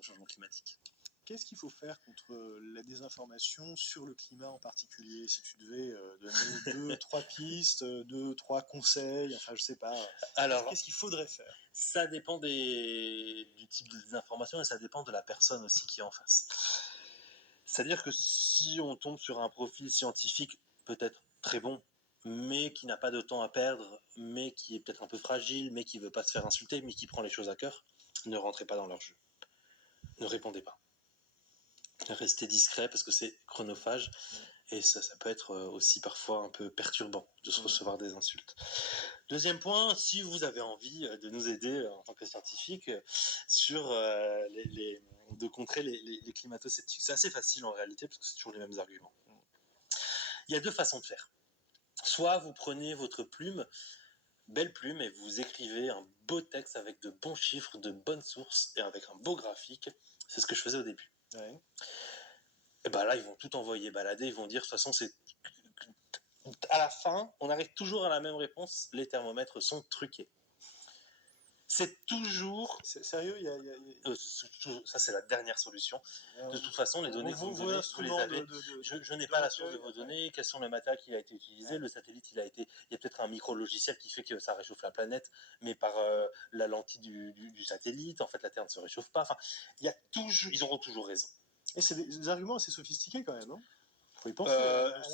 au changement climatique. Qu'est-ce qu'il faut faire contre la désinformation sur le climat en particulier? Si tu devais donner 2-3 pistes, 2-3 conseils, enfin je sais pas. Alors, Qu'est-ce qu'il faudrait faire? ça dépend du type de désinformation et ça dépend de la personne aussi qui est en face. C'est-à-dire que si on tombe sur un profil scientifique peut-être très bon, mais qui n'a pas de temps à perdre, mais qui est peut-être un peu fragile, mais qui ne veut pas se faire insulter, mais qui prend les choses à cœur, ne rentrez pas dans leur jeu. Ne répondez pas. Restez discret parce que c'est chronophage et ça peut être aussi parfois un peu perturbant de se recevoir des insultes. Deuxième point, si vous avez envie de nous aider en tant que scientifique sur de contrer les climato-sceptiques, c'est assez facile en réalité parce que c'est toujours les mêmes arguments. Il y a deux façons de faire. Soit vous prenez votre plume, belle plume, et vous écrivez un beau texte avec de bons chiffres, de bonnes sources et avec un beau graphique. C'est ce que je faisais au début. Ouais. Et ben là, ils vont tout envoyer balader, ils vont dire, de toute façon, c'est... À la fin, on arrive toujours à la même réponse, les thermomètres sont truqués. C'est toujours... C'est sérieux, ça, c'est la dernière solution. De toute façon, les données que vous les avez. Je n'ai pas la source de vos données. Quels sont les matériaux qui a été utilisé. Le satellite, il y a peut-être un micro-logiciel qui fait que ça réchauffe la planète, mais par la lentille du satellite, en fait, la Terre ne se réchauffe pas. Enfin, ils auront toujours raison. Et c'est des arguments assez sophistiqués quand même, non? Faut y penser.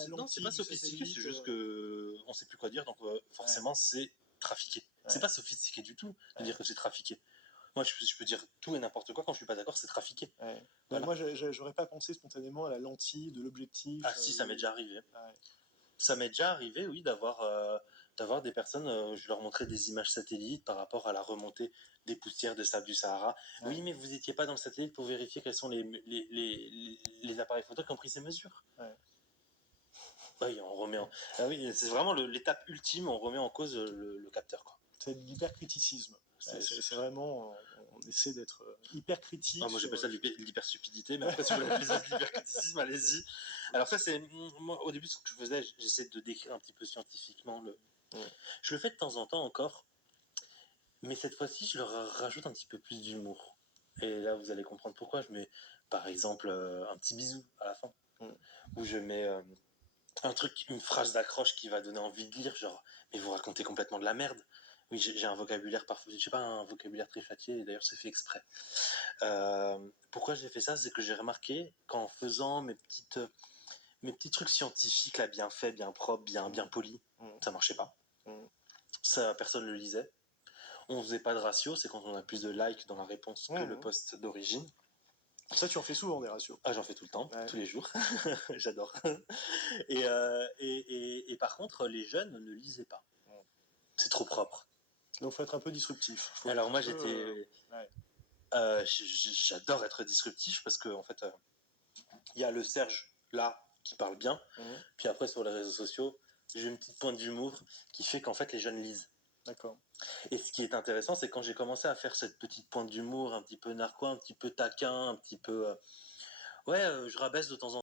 Non, c'est pas sophistiqué, c'est juste que on sait plus quoi dire, donc forcément c'est trafiqué. C'est pas sophistiqué du tout de dire que c'est trafiqué. Moi, je peux dire tout et n'importe quoi, quand je suis pas d'accord, c'est trafiqué. Voilà. Moi, j'aurais pas pensé spontanément à la lentille de l'objectif. Ah si, ça m'est déjà arrivé. Ça m'est déjà arrivé, oui, d'avoir des personnes, je leur montrais des images satellites par rapport à la remontée des poussières de sable du Sahara. Oui, mais vous n'étiez pas dans le satellite pour vérifier quels sont les appareils photo qui ont pris ces mesures. Oui, on remet oui, c'est vraiment l'étape ultime, on remet en cause le capteur, quoi. C'est de l'hypercriticisme. C'est vraiment, on essaie d'être hyper critique. Moi j'appelle ça de l'hyperstupidité, mais après si vous voulez plus de l'hypercriticisme, allez-y. Alors ça c'est, moi au début ce que je faisais, j'essaie de décrire un petit peu scientifiquement je le fais de temps en temps encore, mais cette fois-ci je leur rajoute un petit peu plus d'humour. Et là vous allez comprendre pourquoi. Je mets par exemple un petit bisou à la fin, où je mets un truc, une phrase d'accroche qui va donner envie de lire, genre mais vous racontez complètement de la merde. Oui, j'ai un vocabulaire parfois, je sais pas, un vocabulaire très fatigué, et d'ailleurs c'est fait exprès. Pourquoi j'ai fait ça? C'est que j'ai remarqué qu'en faisant mes petits trucs scientifiques là, bien faits, bien propres, bien polis, ça marchait pas. Ça, personne le lisait. On faisait pas de ratio, c'est quand on a plus de likes dans la réponse que le post d'origine. Ça, tu en fais souvent des ratios. Ah, j'en fais tout le temps, tous les jours. J'adore. Et par contre, les jeunes ne lisaient pas. C'est trop propre. Donc, faut être un peu disruptif. Alors moi, j'adore être disruptif parce que en fait, il y a le Serge là qui parle bien. Puis après sur les réseaux sociaux, j'ai une petite pointe d'humour qui fait qu'en fait les jeunes lisent. D'accord. Et ce qui est intéressant, c'est quand j'ai commencé à faire cette petite pointe d'humour, un petit peu narquois, un petit peu taquin, un petit peu je rabaisse de temps en temps.